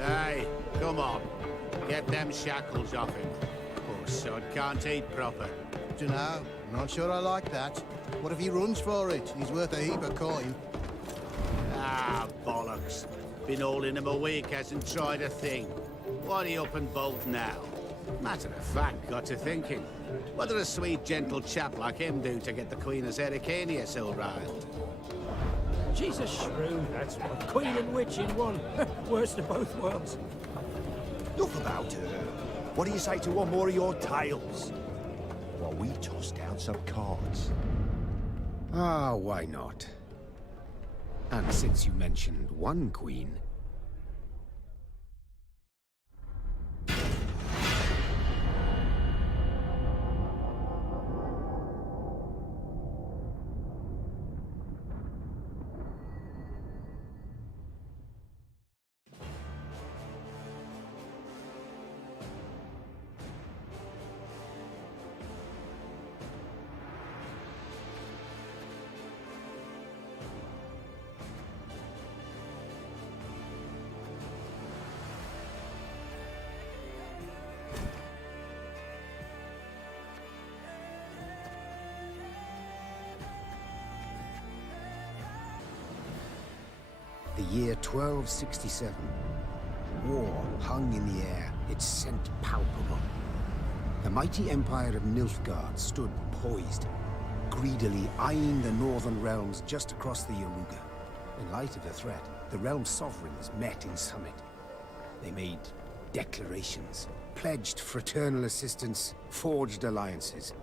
Hey, come on. Get them shackles off him. Poor sod can't eat proper. Dunno. Not sure I like that. What if he runs for it? He's worth a heap of coin. Ah, bollocks. Been holding him a week, hasn't tried a thing. What are you up and bolt now? Matter of fact, got to thinking. What did a sweet, gentle chap like him do to get the Queen of Zerrikania so riled? She's a shrew, that's what. Queen and witch in one. Worst of both worlds. Enough about her. What do you say to one more of your tales? While we toss down some cards. Ah, why not? And since you mentioned one queen... The year 1267. War hung in the air, its scent palpable. The mighty empire of Nilfgaard stood poised, greedily eyeing the northern realms just across the Yaruga. In light of the threat, the realm's sovereigns met in summit. They made declarations, pledged fraternal assistance, forged alliances.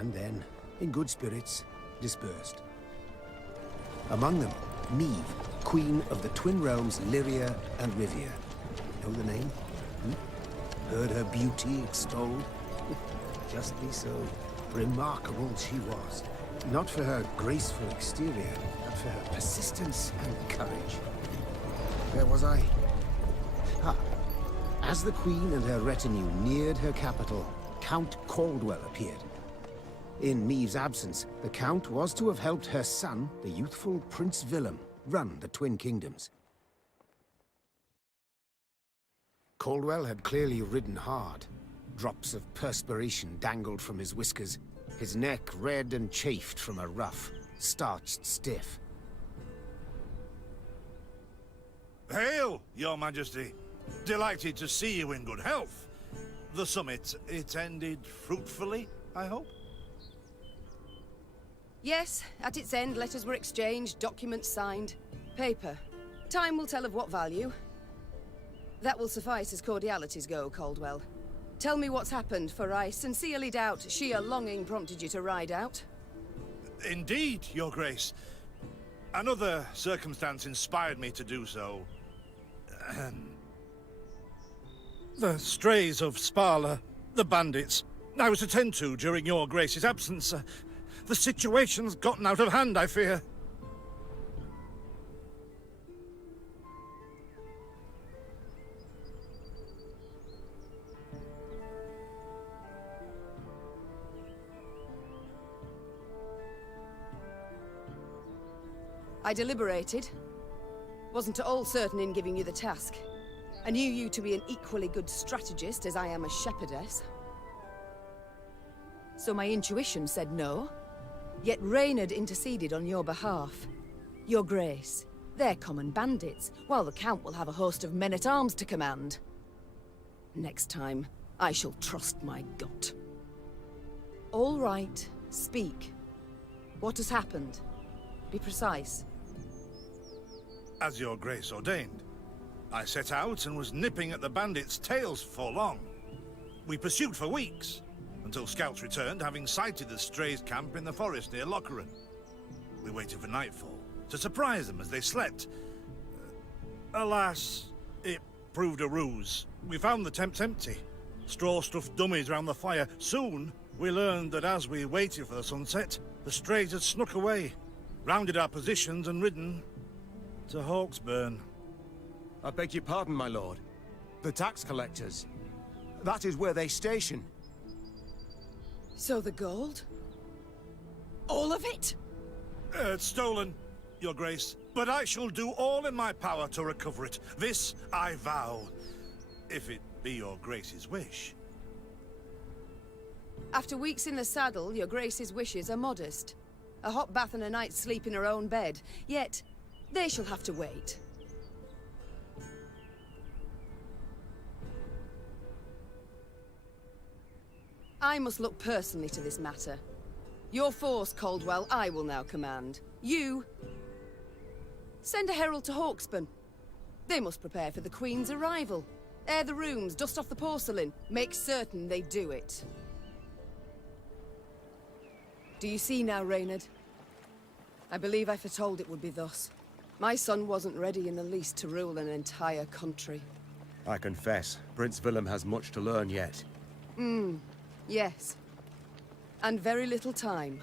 And then, in good spirits, dispersed. Among them, Meve, Queen of the Twin Realms Lyria and Rivia. Know the name? Heard her beauty extolled? Justly so. Remarkable she was. Not for her graceful exterior, but for her persistence and courage. Where was I? Ah. As the Queen and her retinue neared her capital, Count Caldwell appeared. In Meve's absence, the Count was to have helped her son, the youthful Prince Willem, run the Twin Kingdoms. Caldwell had clearly ridden hard. Drops of perspiration dangled from his whiskers, his neck red and chafed from a ruff, starched stiff. Hail, Your Majesty. Delighted to see you in good health. The summit, it ended fruitfully, I hope? Yes, at its end, letters were exchanged, documents signed. Paper. Time will tell of what value. That will suffice as cordialities go, Caldwell. Tell me what's happened, for I sincerely doubt sheer longing prompted you to ride out. Indeed, Your Grace. Another circumstance inspired me to do so. The Strays of Spalla, the bandits, I was to tend to during Your Grace's absence. The situation's gotten out of hand, I fear. I deliberated. Wasn't at all certain in giving you the task. I knew you to be an equally good strategist as I am a shepherdess. So my intuition said no. Yet Reynard interceded on your behalf. Your Grace, they're common bandits, while the Count will have a host of men-at-arms to command. Next time, I shall trust my gut. All right, speak. What has happened? Be precise. As Your Grace ordained, I set out and was nipping at the bandits' tails for long. We pursued for weeks, until scouts returned, having sighted the Strays' camp in the forest near Locheren. We waited for nightfall to surprise them as they slept. Alas, it proved a ruse. We found the tents empty, straw-stuffed dummies round the fire. Soon, we learned that as we waited for the sunset, the Strays had snuck away, rounded our positions and ridden to Hawkesbern. I beg your pardon, my lord. The tax collectors. That is where they station. So the gold? All of it? It's stolen, Your Grace, but I shall do all in my power to recover it. This I vow, if it be Your Grace's wish. After weeks in the saddle, Your Grace's wishes are modest. A hot bath and a night's sleep in her own bed. Yet, they shall have to wait. I must look personally to this matter. Your force, Caldwell, I will now command. You... send a herald to Hawkesbern. They must prepare for the Queen's arrival. Air the rooms, dust off the porcelain. Make certain they do it. Do you see now, Reynard? I believe I foretold it would be thus. My son wasn't ready in the least to rule an entire country. I confess, Prince Willem has much to learn yet. Yes. And very little time.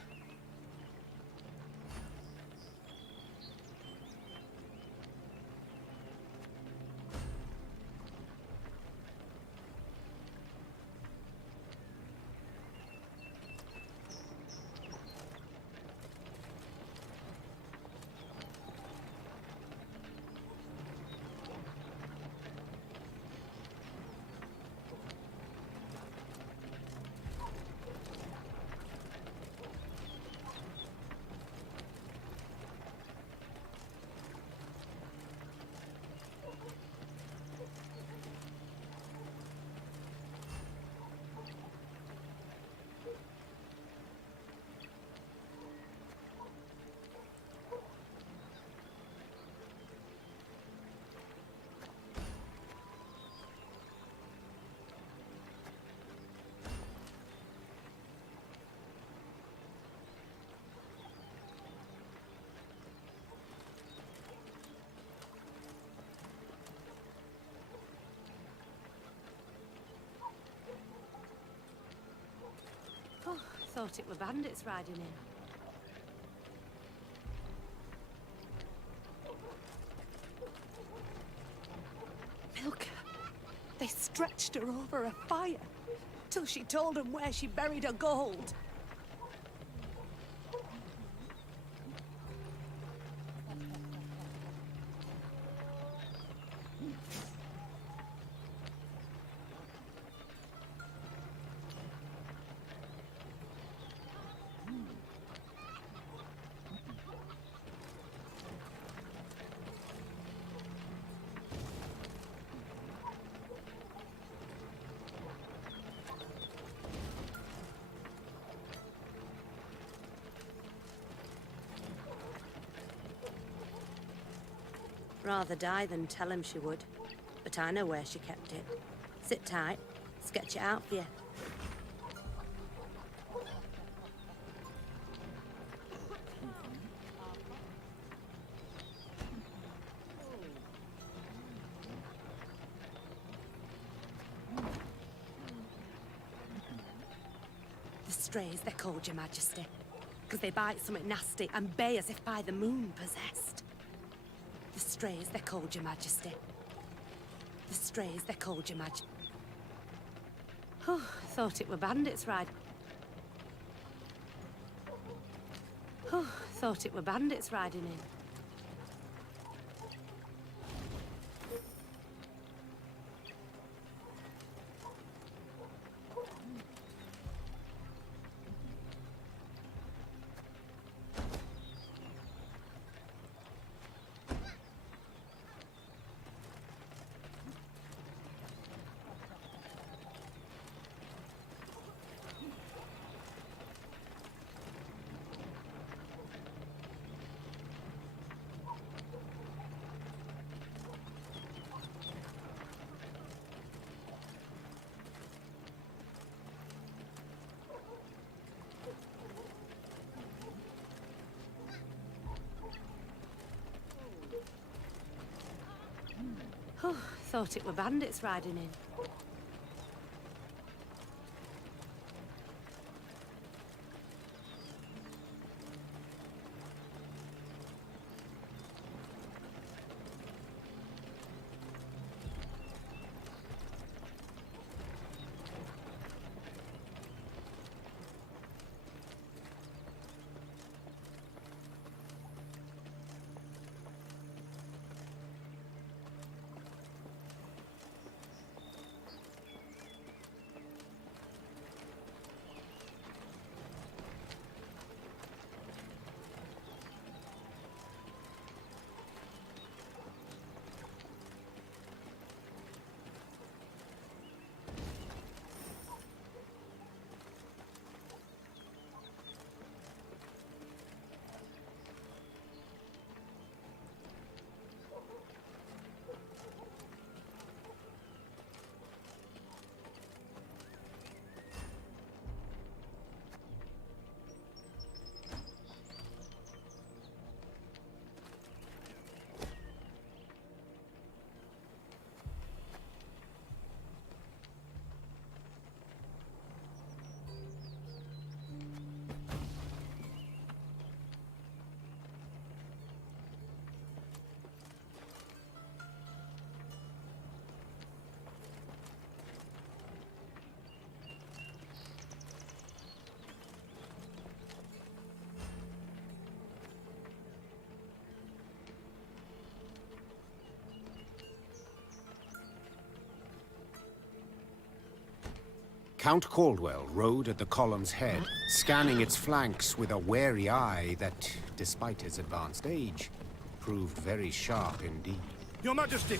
Oh, thought it were bandits riding in. Milka. They stretched her over a fire till she told them where she buried her gold. Rather die than tell him she would. But I know where she kept it. Sit tight, sketch it out for you. The strays, they're called, Your Majesty. Because they bite something nasty and bay as if by the moon possessed. The strays, they're called, Your Majesty. The strays, they're called, Your Majesty. Oh, thought it were bandits riding. Oh, thought it were bandits riding in. Oh, thought it were bandits riding in. Count Caldwell rode at the column's head, scanning its flanks with a wary eye that, despite his advanced age, proved very sharp indeed. Your Majesty!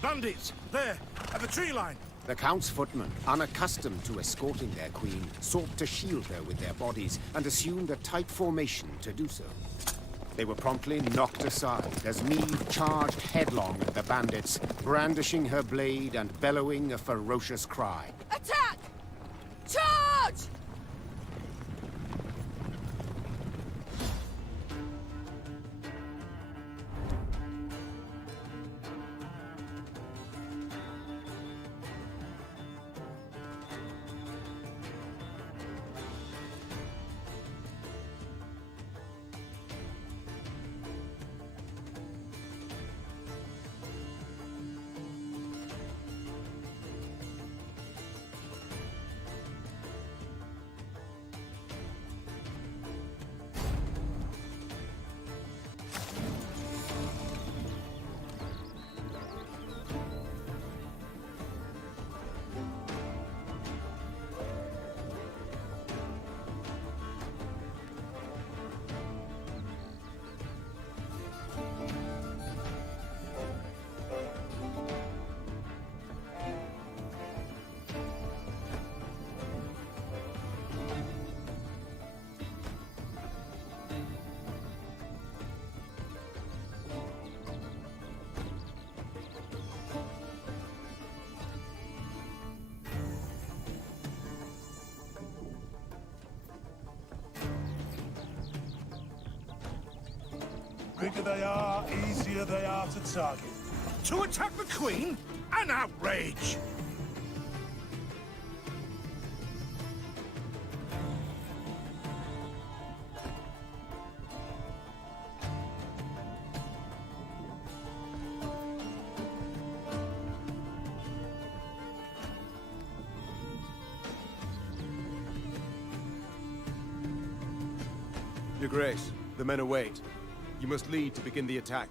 Bandits! There! At the tree line! The Count's footmen, unaccustomed to escorting their queen, sought to shield her with their bodies and assumed a tight formation to do so. They were promptly knocked aside as Meve charged headlong at the bandits, brandishing her blade and bellowing a ferocious cry. Attack! Charge! Bigger they are, easier they are to target. To attack the Queen? An outrage! Your Grace, the men await. You must lead to begin the attack.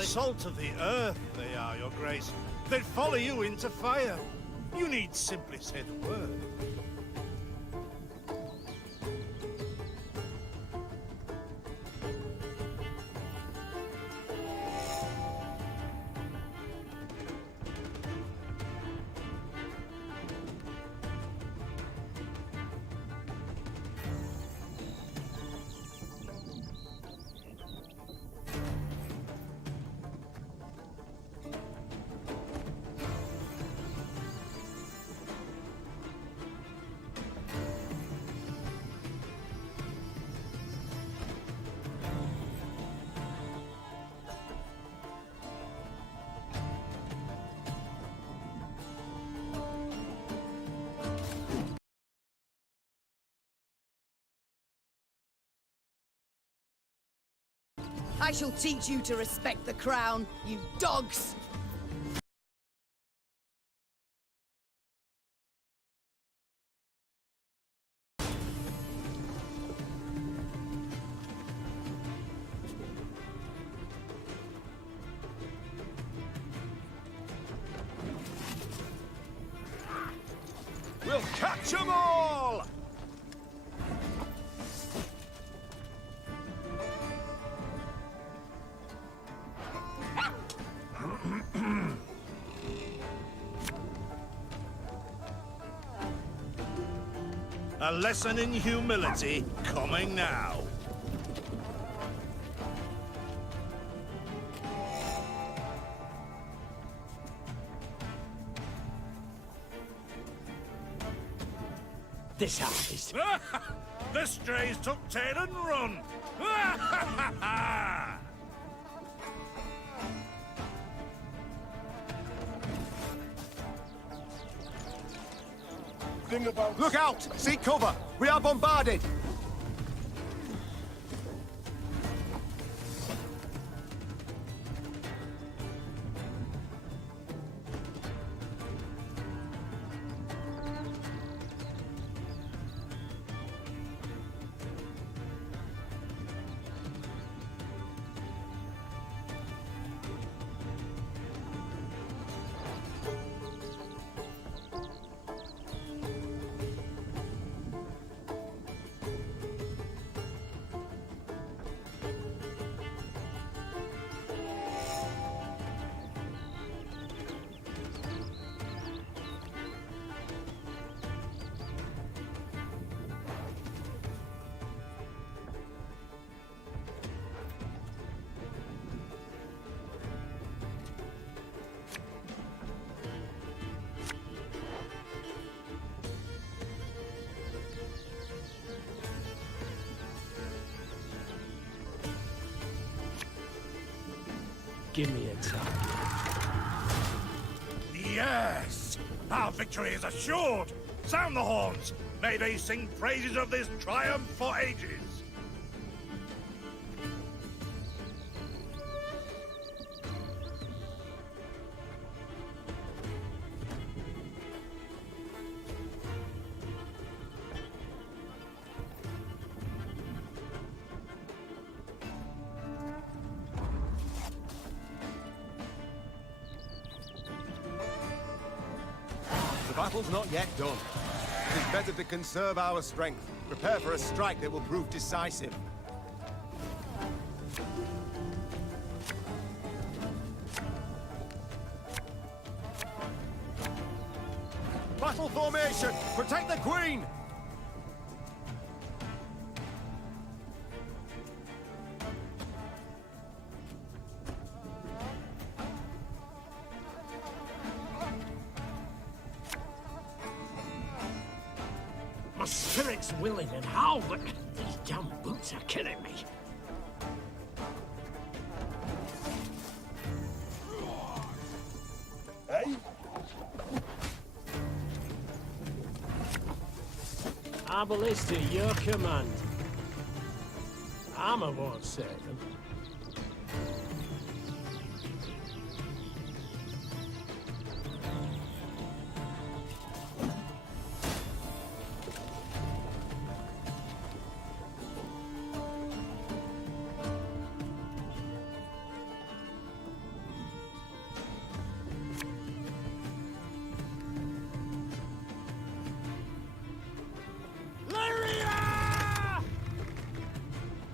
Salt of the earth, they are, Your Grace. They'd follow you into fire. You need simply say the word. I shall teach you to respect the crown, you dogs! We'll catch 'em all! A lesson in humility coming now. This eyes. The strays took tail and run. Thing about... Look out! Seek cover! We are bombarded! Give me a target. Yes! Our victory is assured! Sound the horns! May they sing praises of this triumph for ages! The battle's not yet done. It is better to conserve our strength. Prepare for a strike that will prove decisive. Battle formation! Protect the Queen! My spirit's willing and how, but these damn boots are killing me. Hey? Arbalest at your command. Armor won't save them.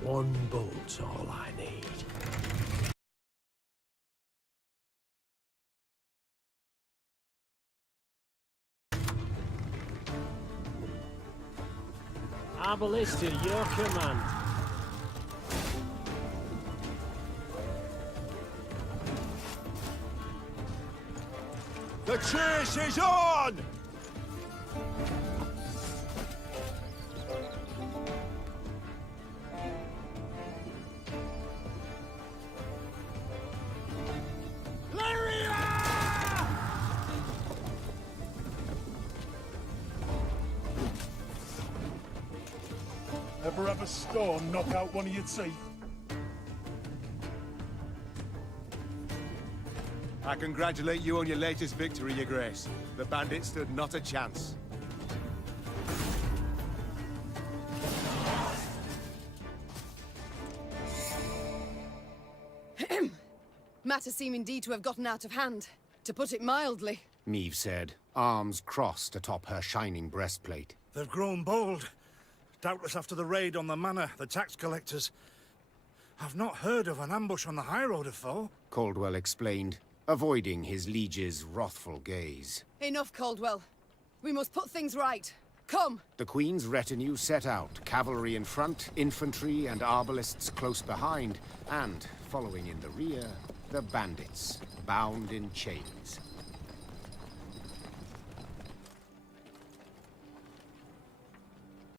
One bolt's all I need. Arbalest at your command. The chase is on! Ever have a storm knock out one of your teeth? I congratulate you on your latest victory, Your Grace. The bandits stood not a chance. Matters seem indeed to have gotten out of hand, to put it mildly. Meve said, arms crossed atop her shining breastplate. They've grown bold. Doubtless after the raid on the manor, the tax collectors. I've not heard of an ambush on the high road afore. Caldwell explained, avoiding his liege's wrathful gaze. Enough, Caldwell. We must put things right. Come! The Queen's retinue set out, cavalry in front, infantry and arbalests close behind, and, following in the rear, the bandits, bound in chains.